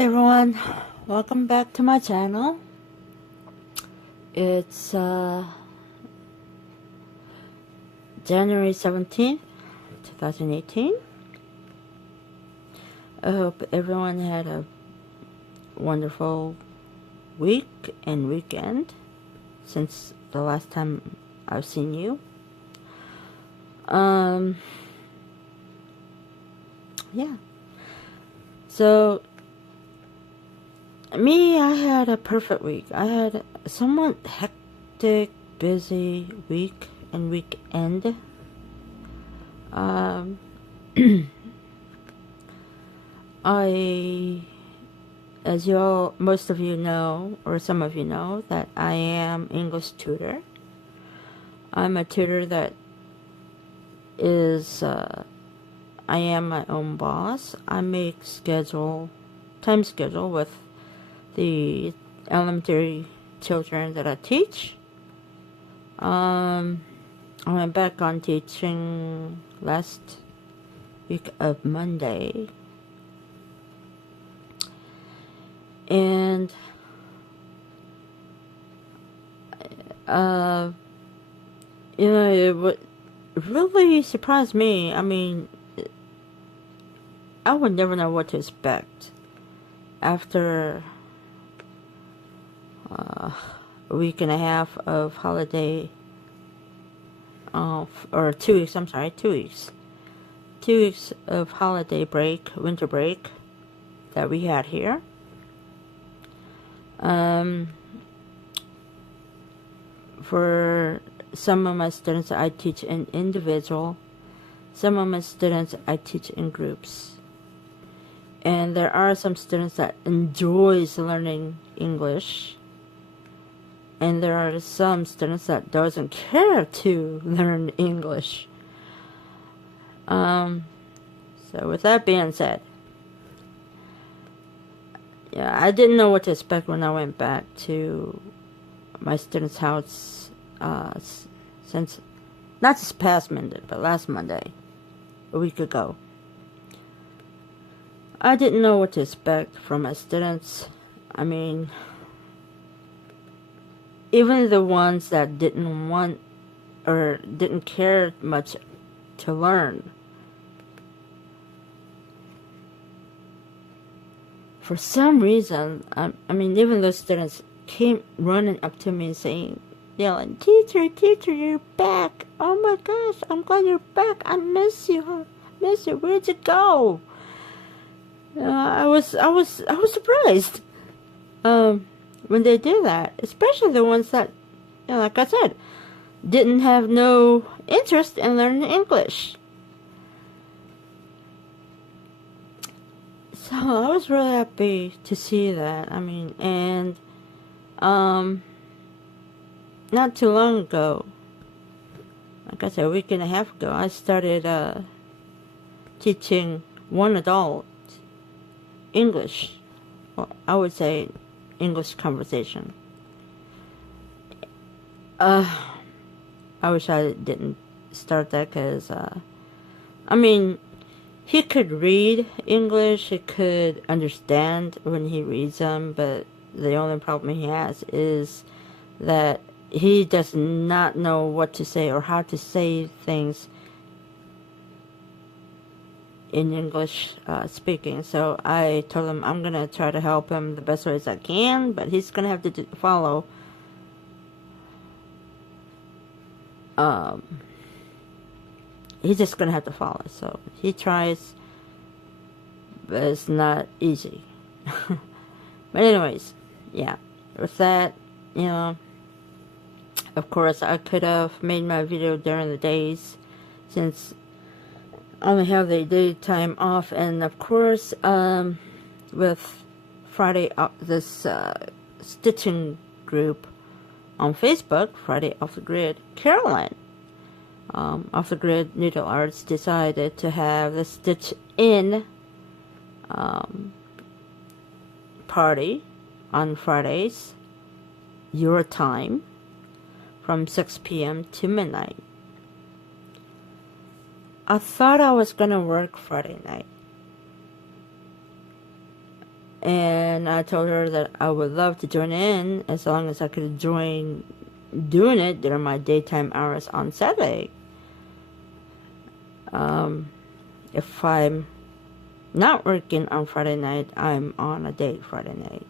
Hi everyone, welcome back to my channel. It's January 17th, 2018. I hope everyone had a wonderful week and weekend since the last time I've seen you. Yeah. So me, I had a perfect week. I had a somewhat hectic, busy week and weekend. As most of you know, or some of you know, that I am English tutor. I'm a tutor that is, I am my own boss. I make time schedule with the elementary children that I teach. I went back on teaching last week of Monday. And it would really surprise me. I mean, I would never know what to expect after a week and a half of holiday or 2 weeks, I'm sorry, 2 weeks. 2 weeks of holiday break, winter break that we had here. For some of my students, I teach in individual. Some of my students, I teach in groups. And there are some students that enjoys learning English. And there are some students that doesn't care to learn English. So with that being said, yeah, I didn't know what to expect when I went back to my student's house since, not this past Monday, but last Monday, a week ago. I didn't know what to expect from my students. I mean, even the ones that didn't want or didn't care much to learn, for some reason, I mean, even those students came running up to me saying, yelling, teacher, you're back. Oh my gosh, I'm glad you're back. I miss you. Where'd you go? I was surprised when they did that, especially the ones that, like I said, didn't have no interest in learning English. So I was really happy to see that. I mean, and not too long ago, like I said, a week and a half ago, I started teaching one adult English, or I would say English conversation. I wish I didn't start that because, I mean, he could read English, he could understand when he reads them, but the only problem he has is that he does not know what to say or how to say things in English speaking. So I told him I'm going to try to help him the best ways I can, but he's going to have to follow he's just going to have to follow. So he tries, but it's not easy. But anyways, yeah, with that, of course I could have made my video during the days since I only have the daytime off, and of course, with Friday, this stitching group on Facebook, Friday Off the Grid, Caroline, Off the Grid Needle Arts, decided to have the Stitch In party on Fridays, your time, from 6 p.m. to midnight. I thought I was gonna work Friday night, And I told her that I would love to join in as long as I could join doing it during my daytime hours on Saturday. If I'm not working on Friday night, I'm on a date Friday night.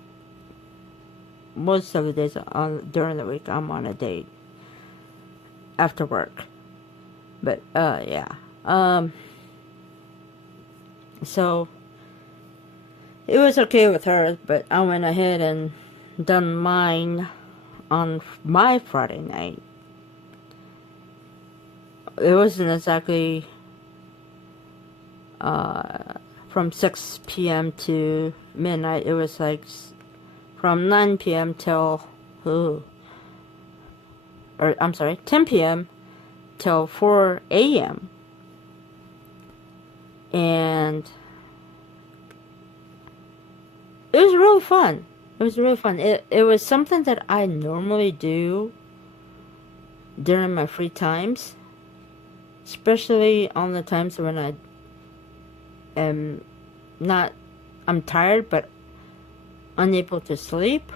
Most of the days during the week, I'm on a date after work. But, yeah. So, it was okay with her, but I went ahead and done mine on my Friday night. It wasn't exactly from 6 p.m. to midnight. It was like from 9 p.m. till 10 p.m. till 4 a.m. And it was really fun. It was really fun. It was something that I normally do during my free times, especially on the times when I am I'm tired but unable to sleep.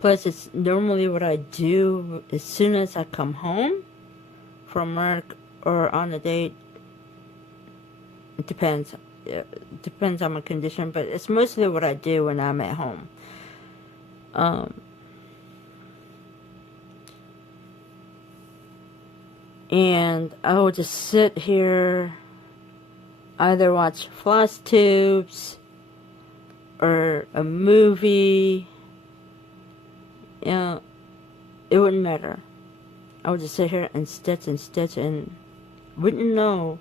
Plus, it's normally what I do as soon as I come home from work or on a date. It depends. It depends on my condition, but it's mostly what I do when I'm at home. And I would just sit here, either watch Flosstubes or a movie. You know, it wouldn't matter. I would just sit here and stitch and wouldn't know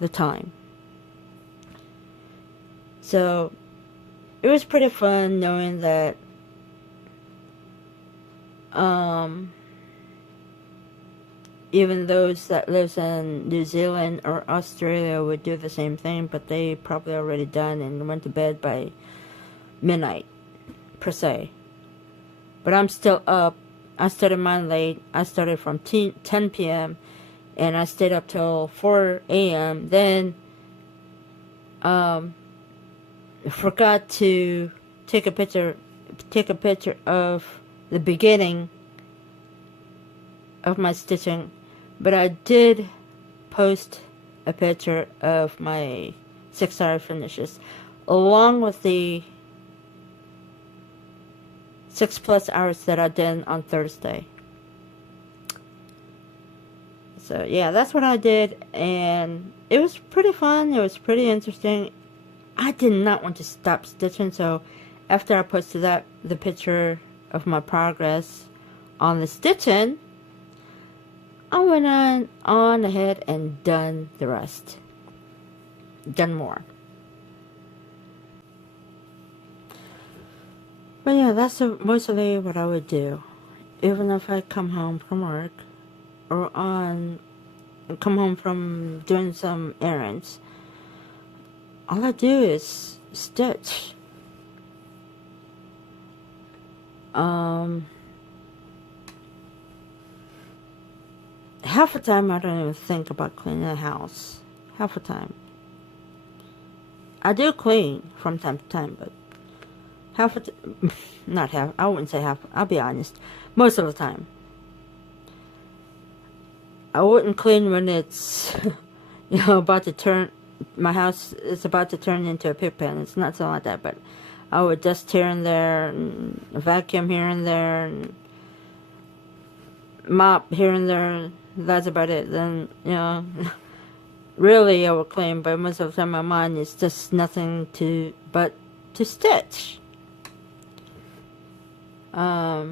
the time. So it was pretty fun knowing that even those that lives in New Zealand or Australia would do the same thing, but they probably already done and went to bed by midnight per se. But I'm still up. I started mine late. I started from 10 p.m. and I stayed up till 4 a.m. Then forgot to take a picture of the beginning of my stitching, but I did post a picture of my 6-hour finishes along with the 6+ hours that I did on Thursday. So yeah, that's what I did, and it was pretty fun. It was pretty interesting. I did not want to stop stitching, so after I posted the picture of my progress on the stitching, I went on ahead and done the rest. Done more. But yeah, that's mostly what I would do. Even if I come home from work or come home from doing some errands, all I do is stitch. Half the time I don't even think about cleaning the house. Half the time. I do clean from time to time, but not half, I wouldn't say half, I'll be honest. Most of the time. I wouldn't clean when it's, about to turn, my house is about to turn into a pig pen. It's not something like that, but I would dust here and there, and vacuum here and there, and mop here and there. That's about it. Then, really I would clean, but most of the time my mind is just nothing but to stitch. Now,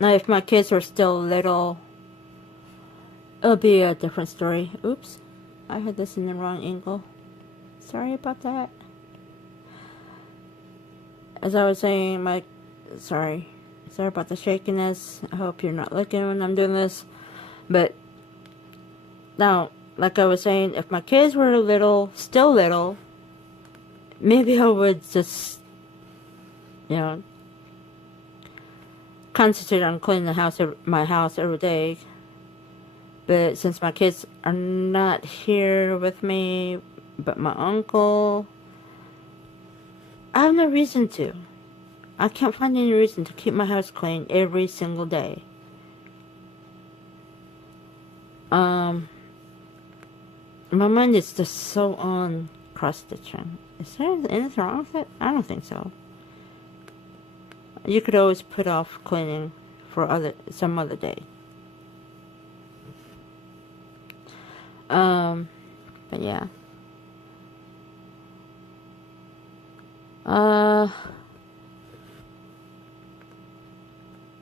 if my kids were still little, it'll be a different story. Oops, I had this in the wrong angle. Sorry about that. As I was saying, sorry about the shakiness. I hope you're not looking when I'm doing this. But now, like I was saying, if my kids were still little, maybe I would just, concentrate on cleaning my house every day. But since my kids are not here with me, but my uncle, I have no reason to. I can't find any reason to keep my house clean every single day. My mind is just so on cross-stitching. Is there anything wrong with it? I don't think so. You could always put off cleaning for some other day. But yeah.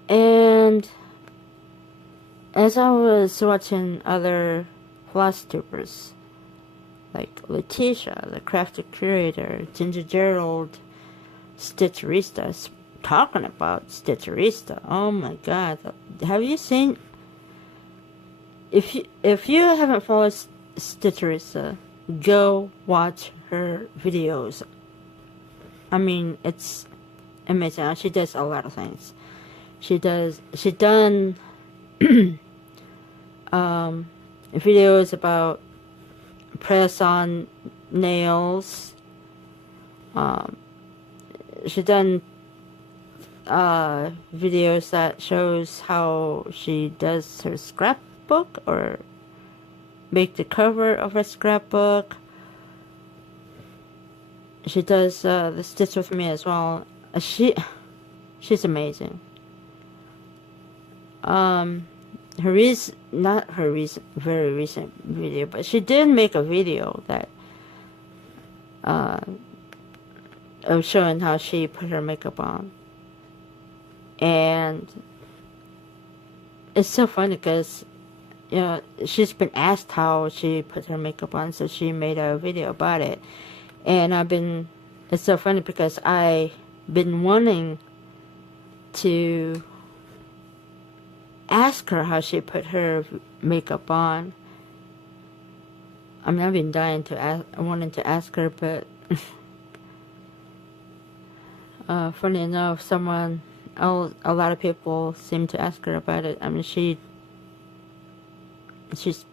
And as I was watching other Flosstubers, like Latisha, the crafty curator, Gerald, Stitcherista, talking about Stitcherista. Oh my God! Have you seen? If you haven't followed Stitcherista, go watch her videos. I mean, it's amazing. She does a lot of things. She done videos about press-on nails. She done videos that shows how she does her scrapbook or make the cover of her scrapbook. She does the Stitch with Me as well. She's amazing. Very recent video, but she did make a video that of showing how she put her makeup on. And it's so funny because, you know, she's been asked how she put her makeup on, so she made a video about it. And it's so funny because I've been wanting to ask her how she put her makeup on. I mean, I've been wanting to ask her, but funny enough, a lot of people seem to ask her about it. I mean, she's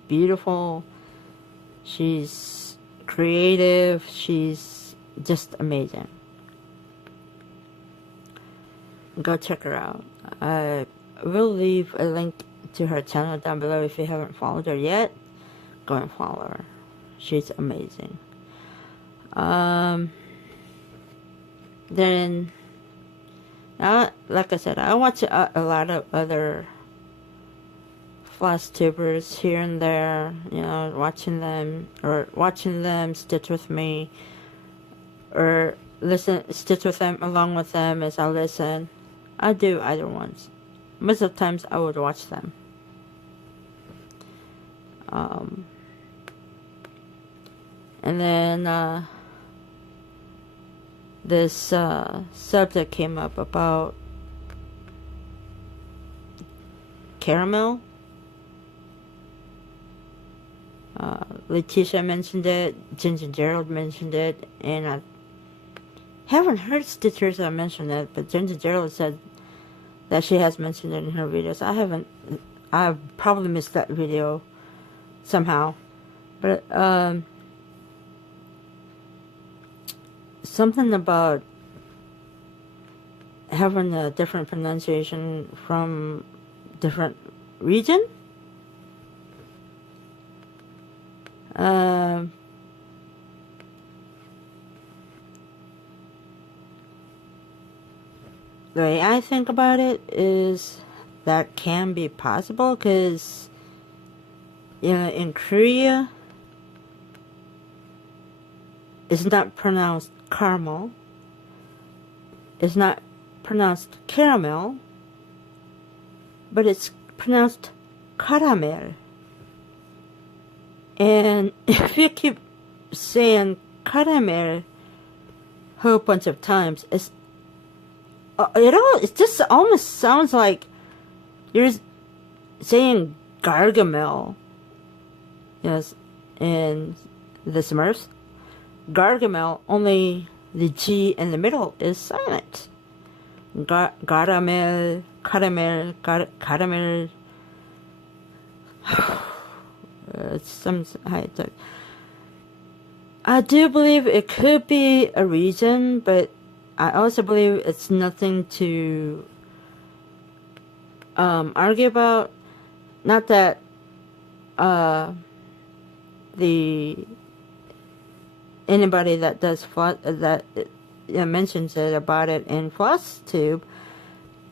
beautiful, she's creative, she's just amazing. Go check her out. I will leave a link to her channel down below. If you haven't followed her yet, go and follow her. She's amazing. Then, like I said, I watch a lot of other Flosstubers here and there, you know, watching them stitch with me, or stitch with them along with them as I listen. I do either ones. Most of the times I would watch them. And then this subject came up about caramel. Latisha mentioned it, Gerald mentioned it, and I haven't heard Stitcherista mention it, but Gerald said that she has mentioned it in her videos. I've probably missed that video somehow, but something about having a different pronunciation from different region. The way I think about it is that can be possible because, you know, in Korea, it's not pronounced caramel. It's not pronounced caramel, but it's pronounced caramel. And if you keep saying caramel a whole bunch of times, it just almost sounds like you're saying Gargamel. Yes, in the Smurfs. Gargamel, only the G in the middle is silent. caramel. It's some. I do believe it could be a reason, but I also believe it's nothing to argue about. Not that anybody that does that mentions it about it in Flosstube.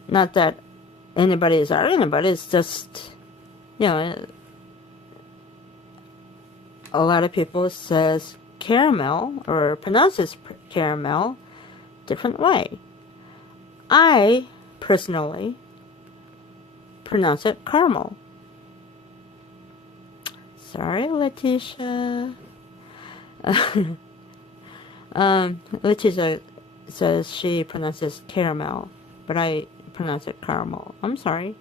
Not that anybody is arguing about it. It's just, a lot of people says caramel or pronounces caramel different way. I personally pronounce it caramel. Sorry, Latisha. Latisha says she pronounces caramel, but I pronounce it caramel. I'm sorry.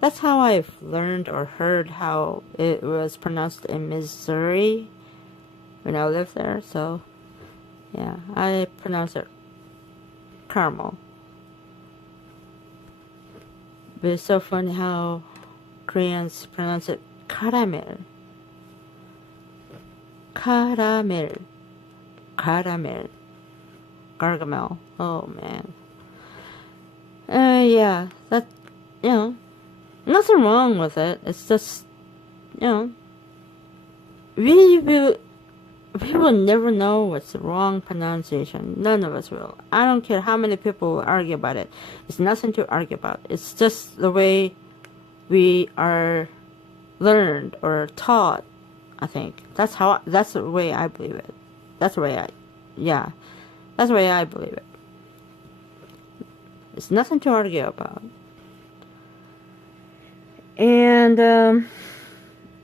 That's how I've learned or heard how it was pronounced in Missouri when I lived there. So, yeah, I pronounce it caramel. But it's so funny how Koreans pronounce it caramel. Caramel. Caramel. Gargamel. Oh, man. Yeah, that, nothing wrong with it. It's just, we will never know what's the wrong pronunciation. None of us will. I don't care how many people will argue about it. It's nothing to argue about. It's just the way we are learned or taught, I think. That's the way I believe it. That's the way I believe it. It's nothing to argue about. And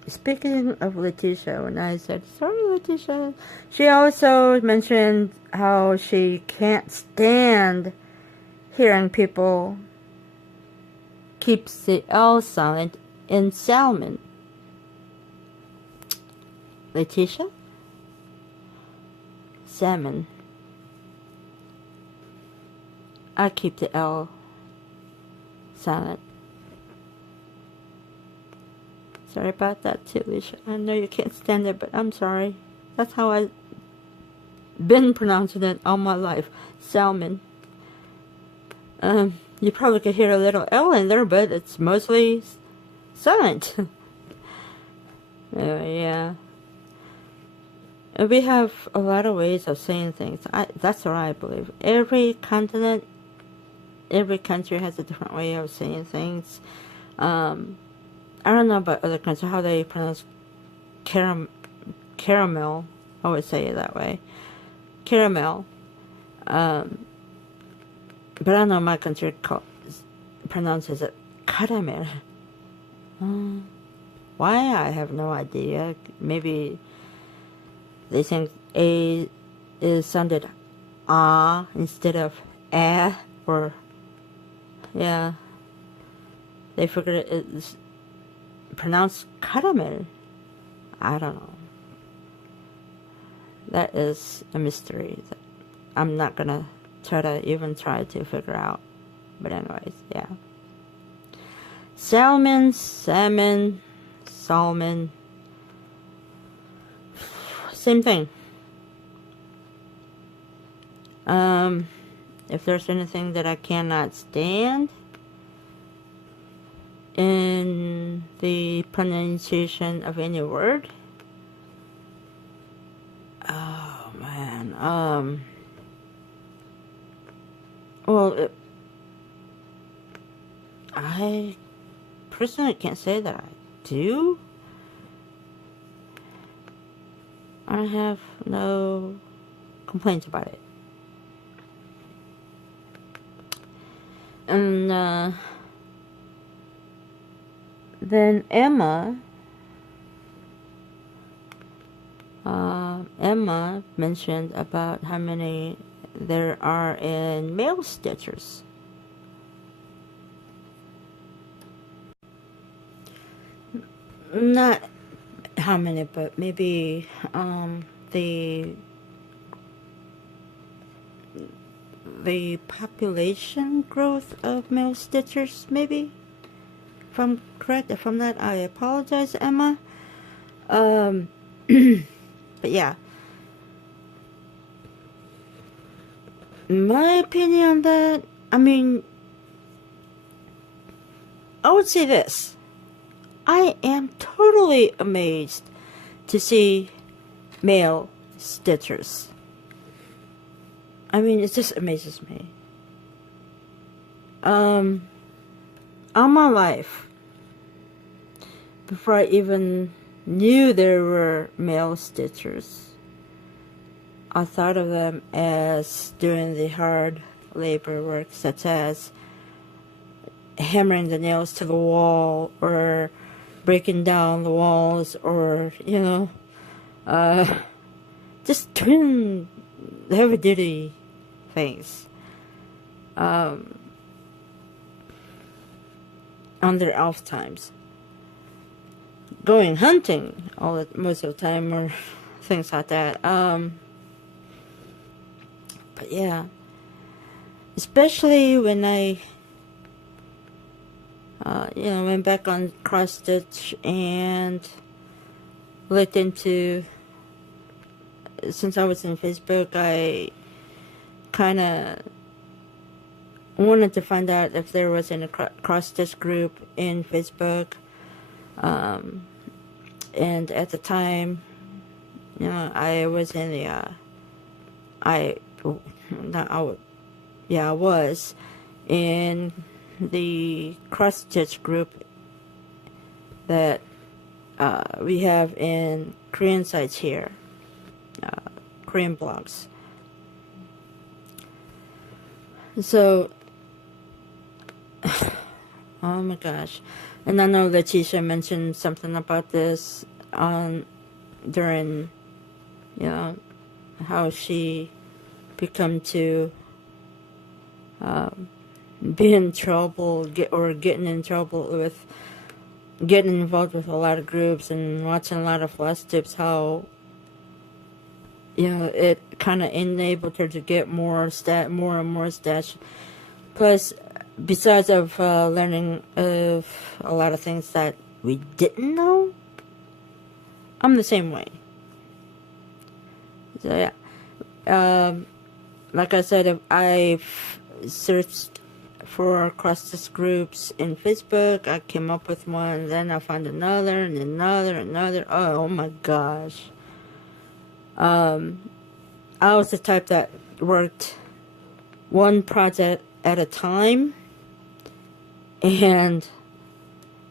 speaking of Latisha, when I said, sorry Latisha, she also mentioned how she can't stand hearing people keep the L silent in salmon. Latisha? Salmon. I keep the L silent. Sorry about that too, Alicia. I know you can't stand it, but I'm sorry. That's how I've been pronouncing it all my life. Salmon. You probably could hear a little L in there, but it's mostly silent. Yeah. We have a lot of ways of saying things. That's what I believe. Every continent, every country has a different way of saying things. I don't know about other countries, how they pronounce caramel. I would say it that way. Caramel. But I know my country pronounces it caramel. Why? I have no idea. Maybe they think A is sounded ah instead of ah, or yeah. They figured it's pronounced caramel. I don't know. That is a mystery that I'm not gonna try to figure out. But anyways, yeah. Salmon, salmon, salmon. Same thing. If there's anything that I cannot stand in the pronunciation of any word, oh man, well, I personally can't say that I do. I have no complaints about it. And then Emma mentioned about how many there are in male stitchers. Not how many, but maybe the population growth of male stitchers, maybe. If I'm correct, if I'm not, I apologize, Emma. But yeah. My opinion on that, I mean, I would say this. I am totally amazed to see male stitchers. I mean, it just amazes me. All my life, before I even knew there were male stitchers, I thought of them as doing the hard labor work, such as hammering the nails to the wall, or breaking down the walls, or, you know, just doing heavy-duty things on their off times. Going hunting most of the time, or things like that. But yeah, especially when I, went back on cross stitch and looked into. Since I was in Facebook, I kind of wanted to find out if there was a cross stitch group in Facebook. And at the time, I was in the, I was in the cross stitch group that we have in Korean sites here, Korean blogs. So, oh my gosh. And I know Latisha mentioned something about this during, how she become to be in trouble, getting in trouble with getting involved with a lot of groups and watching a lot of Flosstubes, how it kind of enabled her to get more and more stash. Plus, besides of learning of a lot of things that we didn't know, I'm the same way. So yeah, like I said, if I've searched for cross-stitch groups in Facebook, I came up with one, then I found another, and another. Oh my gosh. I was the type that worked one project at a time, and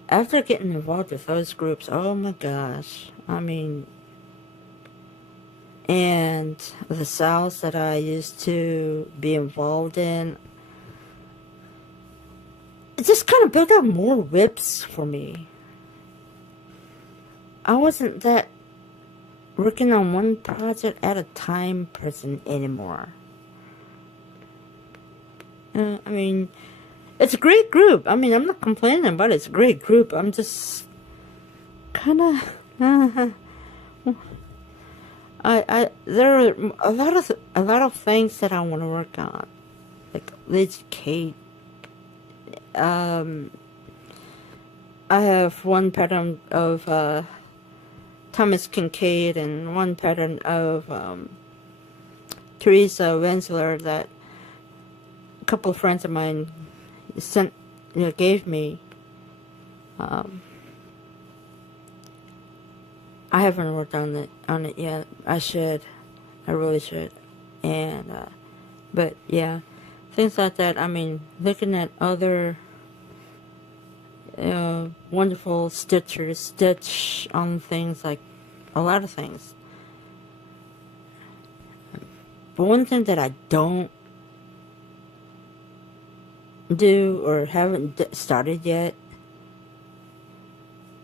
after getting involved with those groups, oh my gosh, I mean, and the sales that I used to be involved in, it just kind of built up more whips for me. I wasn't that working on one project at a time person anymore. I mean, it's a great group. I mean, I'm not complaining about it. It's a great group. I'm just kind of there are a lot of things that I want to work on, like educate. I have one pattern of Thomas Kincaid and one pattern of Teresa Wenzler that a couple of friends of mine gave me. I haven't worked on it yet. I should. I really should. And but yeah, things like that. I mean, looking at other wonderful stitchers stitch on things, like a lot of things. But one thing that I don't do or haven't started yet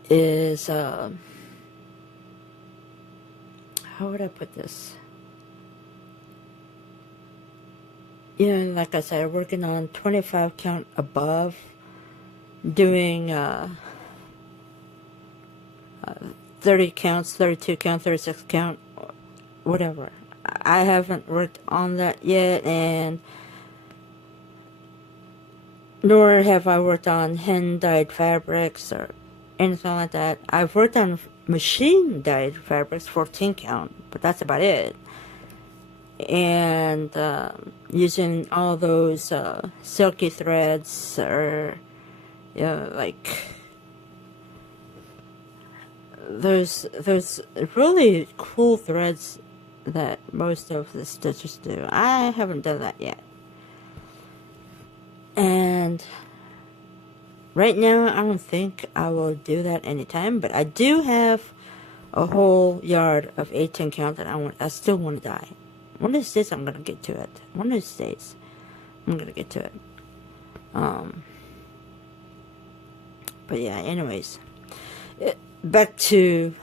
is how would I put this? Like I said, working on 25 count above, doing 30 counts, 32 count, 36 count, whatever. I haven't worked on that yet, and nor have I worked on hand-dyed fabrics or anything like that. I've worked on machine-dyed fabrics, 14 count, but that's about it. And using all those silky threads, or like those really cool threads that most of the stitchers do. I haven't done that yet. And right now, I don't think I will do that anytime, but I do have a whole yard of 18 count that I still want to dye. One of these days, I'm going to get to it. One of these days, I'm going to get to it. But yeah, anyways. Back to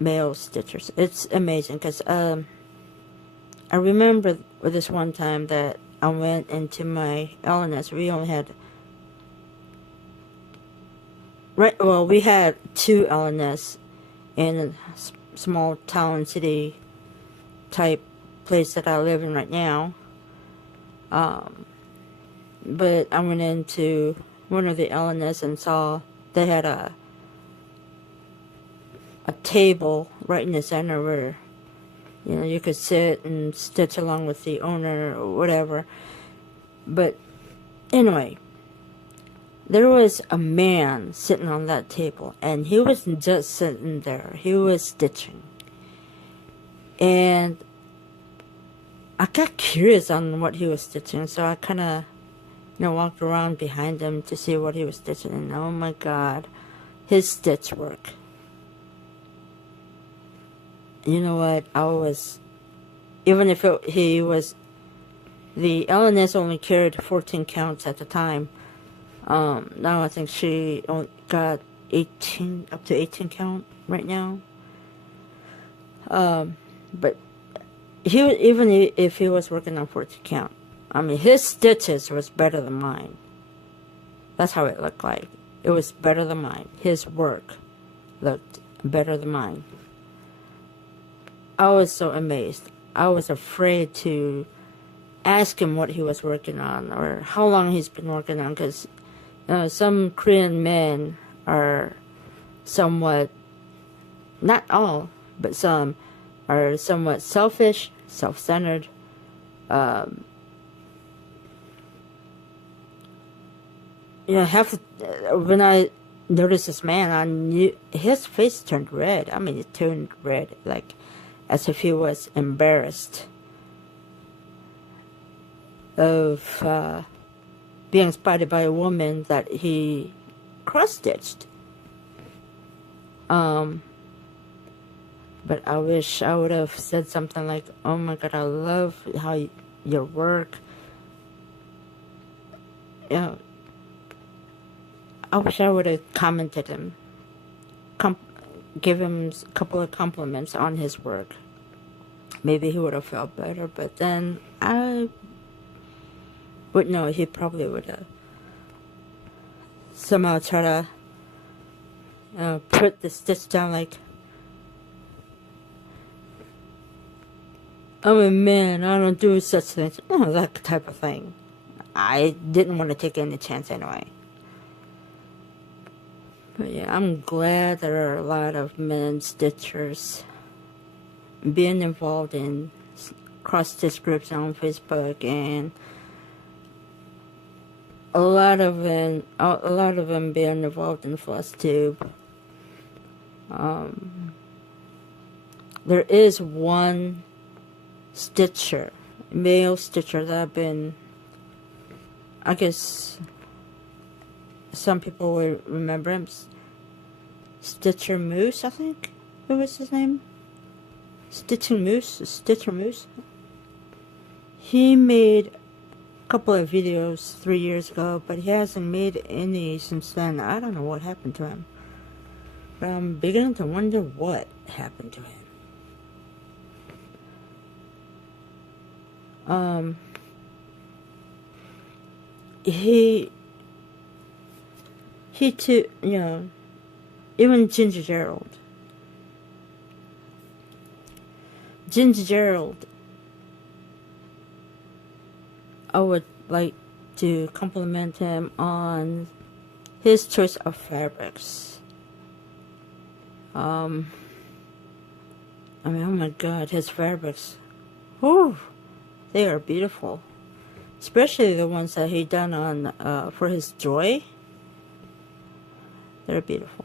male stitchers. It's amazing, because I remember this one time that I went into my LNS. We only had... we had 2 LNS in a small town, city type place that I live in right now. But I went into one of the LNS and saw they had a table right in the center where you could sit and stitch along with the owner or whatever. But anyway, there was a man sitting on that table, and he wasn't just sitting there, he was stitching. And I got curious on what he was stitching, so I kind of walked around behind him to see what he was stitching, and oh my god, his stitch work. You know what, even if he was, the LNS only carried 14 counts at the time. Now I think she only got 18, up to 18 count right now. But even if he was working on 14 count, I mean, his stitches was better than mine. That's how it looked like. It was better than mine. His work looked better than mine. I was so amazed. I was afraid to ask him what he was working on or how long he's been working on, because some Korean men are somewhat, not all, but some are somewhat selfish, self-centered. When I noticed this man, I knew his face turned red. I mean, it turned red, like as if he was embarrassed of being spotted by a woman that he cross-stitched. But I wish I would have said something like, oh my god, I love how your work. I wish I would have commented him. Give him a couple of compliments on his work. Maybe he would have felt better, but then I would know he probably would have somehow try to put the stitch down like, I'm a man, I don't do such things. That type of thing. I didn't want to take any chance anyway. But yeah, I'm glad there are a lot of men stitchers being involved in cross-stitch groups on Facebook, and a lot of them being involved in Flosstube. There is one stitcher, male stitcher, that I've been, I guess some people will remember him, Stitcher Moose, I think. What was his name? Stitcher Moose. He made a couple of videos 3 years ago, but he hasn't made any since then. I don't know what happened to him. But I'm beginning to wonder what happened to him. He too, even Ginger Gerald, I would like to compliment him on his choice of fabrics. I mean, oh my god, his fabrics, whew, they are beautiful. Especially the ones that he done on for his Joy. They're beautiful.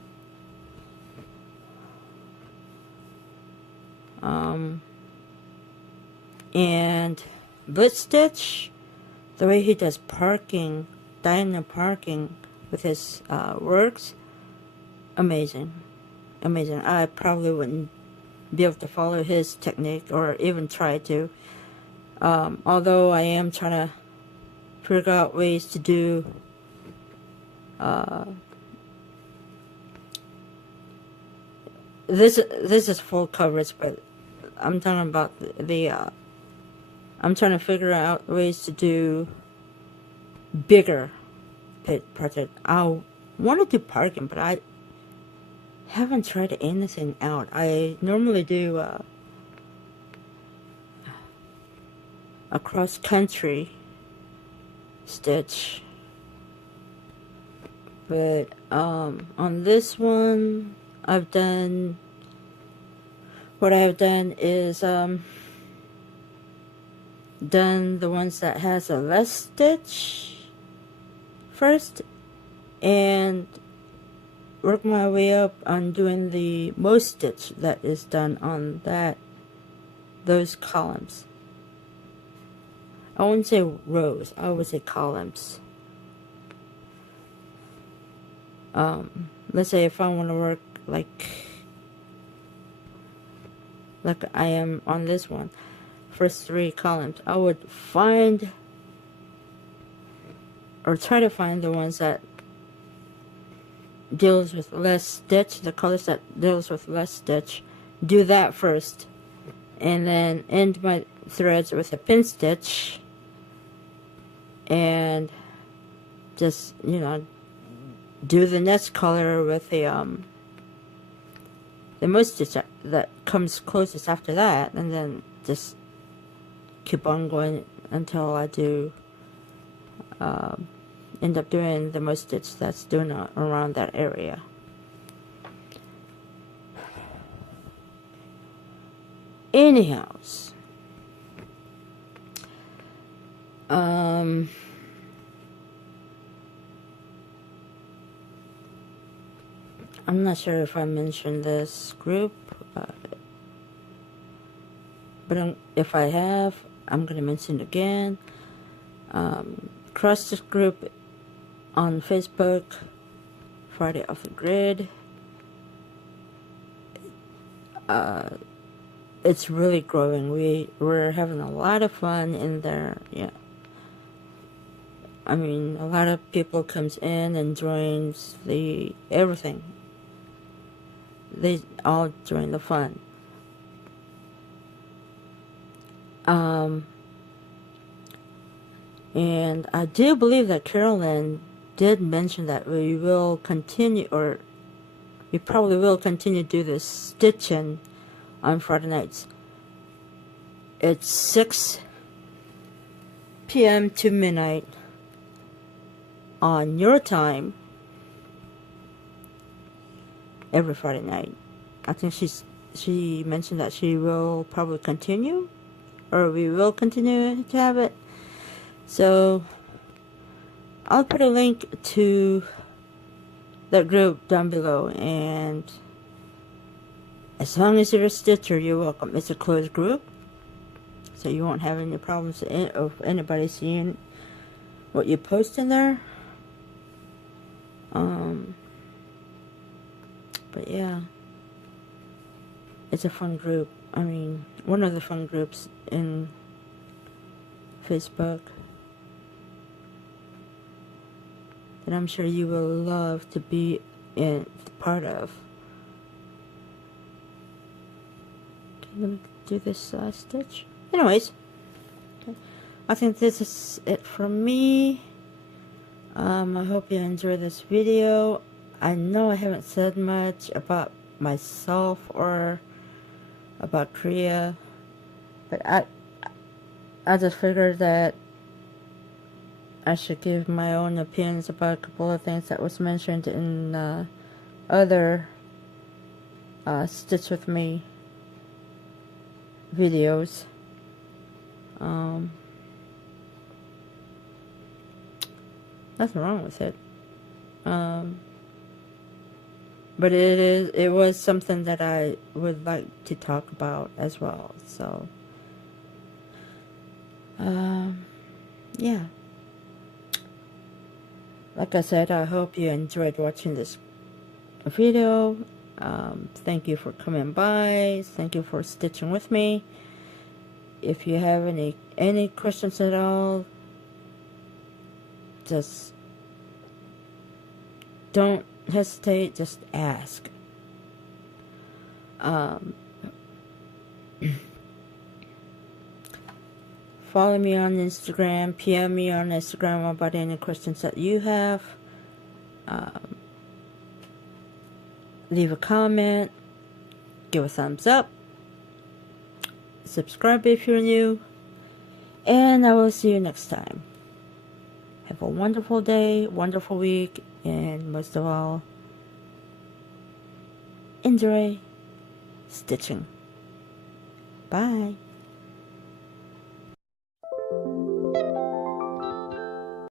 And Blitz Stitch, the way he does parking, diagonal parking with his works, amazing. Amazing. I probably wouldn't be able to follow his technique or even try to. Although I am trying to figure out ways to do this is full coverage, but I'm talking about the I'm trying to figure out ways to do bigger project. I want to do parking, but I haven't tried anything out. I normally do a cross-country stitch, but on this one I've done, what I've done is done the ones that has a less stitch first and work my way up on doing the most stitch that is done on those columns. I wouldn't say rows, I would say columns. Let's say if I want to work like I am on this one, first 3 columns, I would find or try to find the ones that deals with less stitch, the colors that deals with less stitch, do that first, and then end my threads with a pin stitch, and just, you know, do the next color with the most stitch that comes closest after that, and then just keep on going until I do end up doing the most stitch that's doing around that area. Anyhows, I'm not sure if I mentioned this group, but if I have, I'm going to mention it again. Cross this group on Facebook, Friday Off the Grid. It's really growing. We're having a lot of fun in there. Yeah, I mean, a lot of people comes in and joins the everything. They all join the fun. And I do believe that Carolyn did mention that we will continue, or we probably will continue to do this stitching on Friday nights. It's 6 p.m. to midnight on your time every Friday night. I think she mentioned that she will probably continue, or we will continue to have it. So I'll put a link to that group down below, and as long as you're a stitcher, you're welcome. It's a closed group, so you won't have any problems of anybody seeing what you post in there. But yeah, it's a fun group. I mean, one of the fun groups in Facebook that I'm sure you will love to be part of. Okay, let me do this stitch. Anyways, okay, I think this is it from me. I hope you enjoy this video. I know I haven't said much about myself or about Korea, but I just figured that I should give my own opinions about a couple of things that was mentioned in other Stitch With Me videos. Nothing wrong with it. But it was something that I would like to talk about as well. So, yeah. Like I said, I hope you enjoyed watching this video. Thank you for coming by. Thank you for stitching with me. If you have any questions at all, just don't hesitate, just ask. Follow me on Instagram, PM me on Instagram about any questions that you have. Leave a comment, give a thumbs up, subscribe if you're new, and I will see you next time. Have a wonderful day, wonderful week, and most of all, enjoy stitching. Bye.